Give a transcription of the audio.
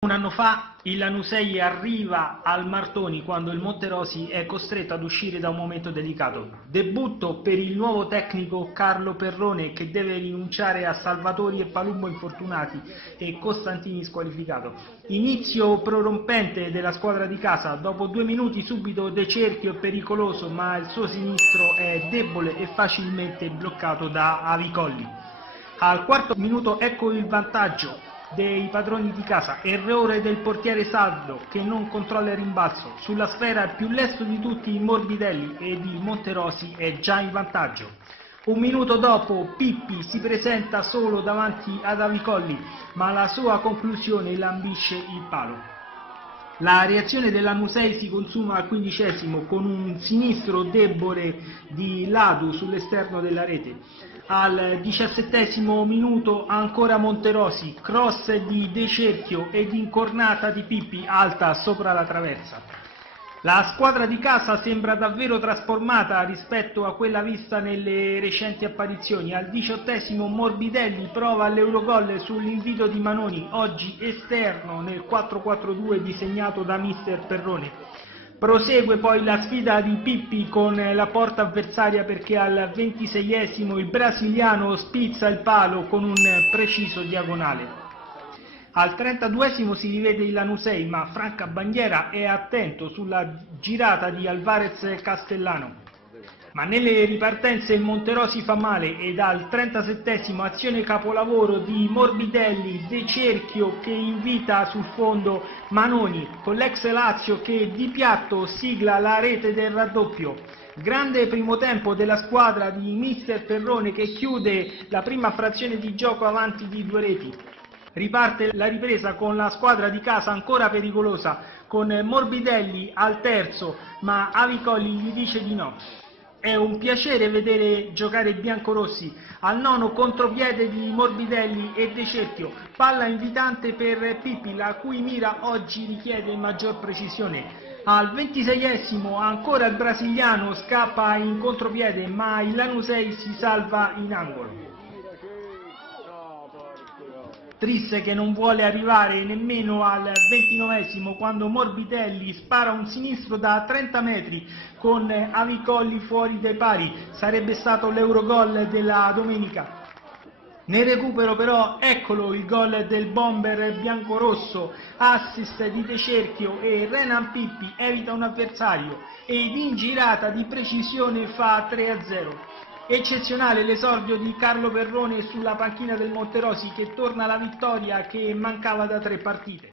Un anno fa il Lanusei arriva al Martoni quando il Monterosi è costretto ad uscire da un momento delicato. Debutto per il nuovo tecnico Carlo Perrone che deve rinunciare a Salvatori e Palumbo infortunati e Costantini squalificato. Inizio prorompente della squadra di casa, dopo 2 minuti subito De Cerchio è pericoloso ma il suo sinistro è debole e facilmente bloccato da Avicolli. Al quarto minuto ecco il vantaggio dei padroni di casa, errore del portiere Saldo che non controlla il rimbalzo, sulla sfera il più lesto di tutti Morbidelli ed il Monterosi è già in vantaggio. Un minuto dopo Pippi si presenta solo davanti ad Avicolli, ma la sua conclusione lambisce il palo. La reazione del Lanusei si consuma al 15° con un sinistro debole di Ladu sull'esterno della rete. Al 17° minuto ancora Monterosi, cross di De Cerchio ed incornata di Pippi alta sopra la traversa. La squadra di casa sembra davvero trasformata rispetto a quella vista nelle recenti apparizioni. Al 18° Morbidelli prova l'Eurogol sull'invito di Manoni, oggi esterno nel 4-4-2 disegnato da mister Perrone. Prosegue poi la sfida di Pippi con la porta avversaria perché al 26° il brasiliano spizza il palo con un preciso diagonale. Al 32° si rivede il Lanusei, ma Franca Bandiera è attento sulla girata di Alvarez Castellano. Ma nelle ripartenze il Monterosi fa male ed al 37° azione capolavoro di Morbidelli, De Cerchio che invita sul fondo Manoni, con l'ex Lazio che di piatto sigla la rete del raddoppio. Grande primo tempo della squadra di mister Perrone che chiude la prima frazione di gioco avanti di 2 reti. Riparte la ripresa con la squadra di casa ancora pericolosa, con Morbidelli al terzo, ma Avicolli gli dice di no. È un piacere vedere giocare i biancorossi. Al 9° contropiede di Morbidelli e De Cerchio, palla invitante per Pippi, la cui mira oggi richiede maggior precisione. Al 26° ancora il brasiliano scappa in contropiede, ma il Lanusei si salva in angolo. Trisse che non vuole arrivare nemmeno al 29° quando Morbidelli spara un sinistro da 30 metri con Avicolli fuori dai pari, sarebbe stato l'Eurogol della domenica. Nel recupero però eccolo il gol del bomber biancorosso, assist di De Cerchio e Renan Pippi evita un avversario ed in girata di precisione fa 3-0. Eccezionale l'esordio di Carlo Perrone sulla panchina del Monterosi che torna alla vittoria che mancava da 3 partite.